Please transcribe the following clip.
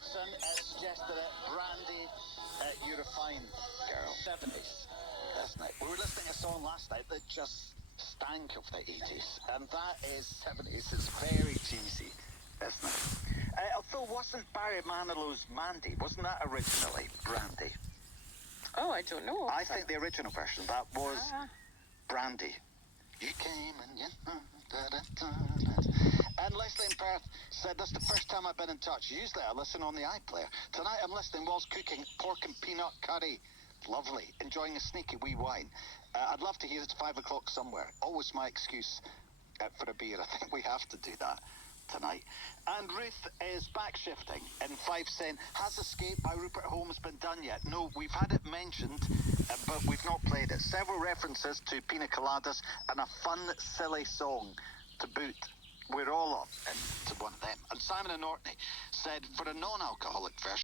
Suggested it. Brandy, you're a fine girl. 70s, isn't it? We were listening to a song last night that just stank of the 80s, and that is 70s. It's very cheesy, isn't it? Although wasn't Barry Manilow's Mandy, wasn't that originally Brandy? Oh, I don't know. I think the original version, that was Brandy. You came and you... And Leslie in Perth said, "That's the first time I've been in touch. Usually I listen on the iPlayer. Tonight I'm listening whilst cooking pork and peanut curry. Lovely. Enjoying a sneaky wee wine. I'd love to hear it at 5 o'clock somewhere. Always my excuse for a beer. I think we have to do that tonight." And Ruth is back shifting in 5 cent. Has Escape by Rupert Holmes been done yet? No, we've had it mentioned, but we've not played it. Several references to Pina Coladas and a fun, silly song to boot. We're all on to one of them. And Simon and Orkney said, for a non-alcoholic version,